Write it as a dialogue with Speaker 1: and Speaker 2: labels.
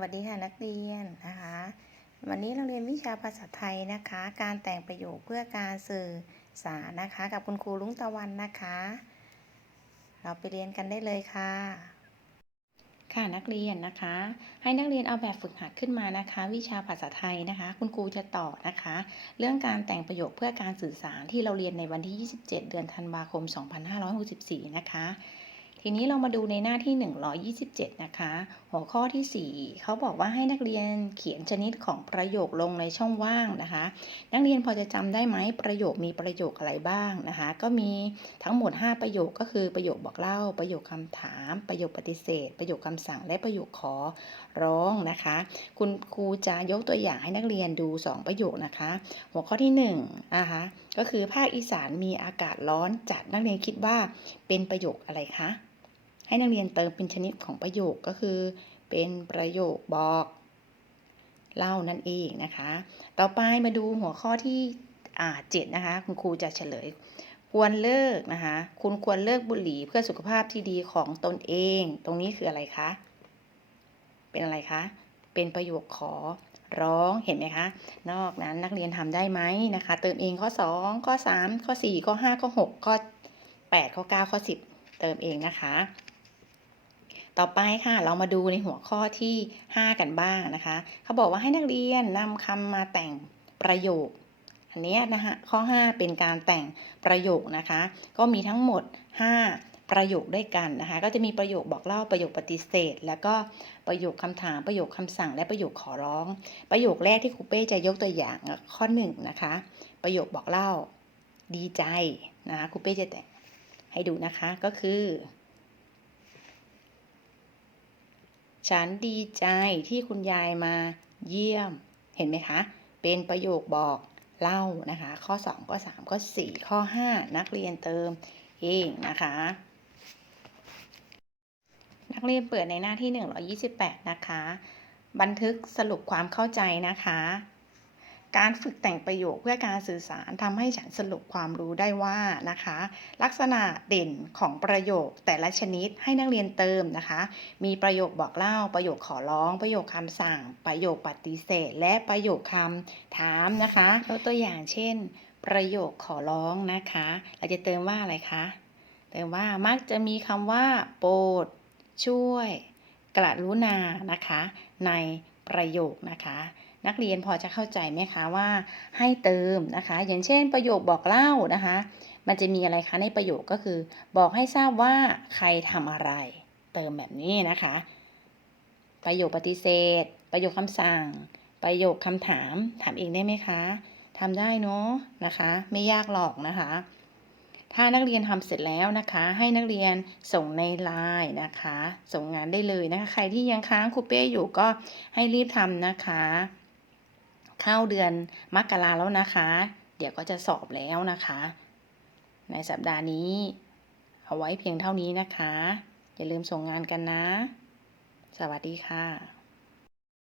Speaker 1: วัสดีค่ะนักเรียนนะคะ วันนี้เราเรียนวิชาภาษาไทยนะคะ การแต่งประโยคเพื่อการสื่อสารนะคะ กับคุณครูลุงตะวันนะคะ เราไปเรียนกันได้เลยค่ะ ค่ะนักเรียนนะคะ ให้นักเรียนเอาแบบฝึกหัดขึ้นมานะคะ วิชาภาษาไทยนะคะ คุณครูจะต่อนะคะ เรื่องการแต่งประโยคเพื่อการสื่อสารที่เราเรียนในวันที่ 27 เดือนธันวาคม 2564 นะคะทีนี้เรามาดูในหน้าที่ 127 นะคะ หัวข้อที่ 4 เขาบอกว่าให้นักเรียนเขียนชนิดของประโยคลงในช่องว่างนะคะ นักเรียนพอจะจำได้ไหมประโยคมีประโยคอะไรบ้างนะคะ ก็มีทั้งหมด 5 ประโยคก็คือประโยคบอกเล่า ประโยคคำถาม ประโยคปฏิเสธ ประโยคคำสั่งและประโยคขอร้องนะคะ คุณครูจะยกตัวอย่างให้นักเรียนดู 2 ประโยคนะคะ หัวข้อที่1นะคะก็คือภาคอีสานมีอากาศร้อนจัดนักเรียนคิดว่าเป็นประโยคอะไรคะ ให้นักเรียนเติมเป็นชนิดของประโยคก็คือ เป็นประโยคบอกเล่านั่นเองนะคะ ต่อไปมาดูหัวข้อที่อ่าเจ็ดนะคะ คุณครูจะเฉลย ควรเลิกนะคะ คุณควรเลิกบุหรี่เพื่อสุขภาพที่ดีของตนเอง ตรงนี้คืออะไรคะ เป็นอะไรคะ เป็นประโยคขอร้อง เห็นไหมคะ นอกนั้นนักเรียนทำได้ไหมนะคะ เติมเองข้อ 2 ข้อ 3 ข้อ 4 ข้อ 5 ข้อ 6 ข้อ 8 ข้อ 9 ข้อ 10 เติมเองนะคะ ต่อไปค่ะ เรามาดูในหัวข้อที่ 5 กันบ้างนะคะ เขาบอกว่าให้นักเรียนนำคำมาแต่งประโยค อันนี้นะคะข้อ 5 เป็นการแต่งประโยคนะคะ ก็มีทั้งหมด 5 ประโยคด้วยกันนะคะ ก็จะมีประโยคบอกเล่าประโยคปฏิเสธ แล้วก็ประโยคคำถามประโยคคำสั่งและประโยคขอร้อง ประโยคแรกที่ครูเป้จะยกตัวอย่างข้อ1นะคะ ประโยคบอกเล่าดีใจนะคะครูเป้จะแต่งให้ดูนะคะก็คือ ฉันดีใจที่คุณยายมาเยี่ยม เห็นไหมคะ เป็นประโยคบอกเล่านะคะ ข้อ 2 ข้อ 3 ข้อ 4 ข้อ 5 นักเรียนเติมเองนะคะ นักเรียนเปิดในหน้าที่ 128 นะคะ บันทึกสรุปความเข้าใจนะคะ การฝึกแต่งประโยคเพื่อการสื่อสารทำให้ฉันสรุปความรู้ได้ว่านะคะ ลักษณะเด่นของประโยคแต่ละชนิดให้นักเรียนเติมนะคะ มีประโยคบอกเล่า ประโยคขอร้อง ประโยคคำสั่ง ประโยคปฏิเสธ และประโยคคำถามนะคะยกตัวอย่างเช่น ประโยคขอร้องนะคะ เราจะเติมว่าอะไรคะเติมว่ามักจะมีคำว่า โปรดช่วย กรุณานะคะ ในประโยคนะคะ นักเรียนพอจะเข้าใจไหมคะว่าให้เติมนะคะ อย่างเช่นประโยคบอกเล่านะคะ มันจะมีอะไรคะในประโยคก็คือ บอกให้ทราบว่าใครทำอะไร เติมแบบนี้นะคะ ประโยคปฏิเสธ ประโยคคำสั่ง ประโยคคำถามถามเองได้ไหมคะทำได้เนาะนะคะ ไม่ยากหรอกนะคะ ถ้านักเรียนทำเสร็จแล้วนะคะ ให้นักเรียนส่งในไลน์นะคะ ส่งงานได้เลยนะคะ ใครที่ยังค้างครูเป้อยู่ก็ให้รีบทำนะคะ เข้าเดือนมกราแล้วนะคะ เดี๋ยวก็จะสอบแล้วนะคะ ในสัปดาห์นี้ เอาไว้เพียงเท่านี้นะคะ อย่าลืมส่งงานกันนะ สวัสดีค่ะ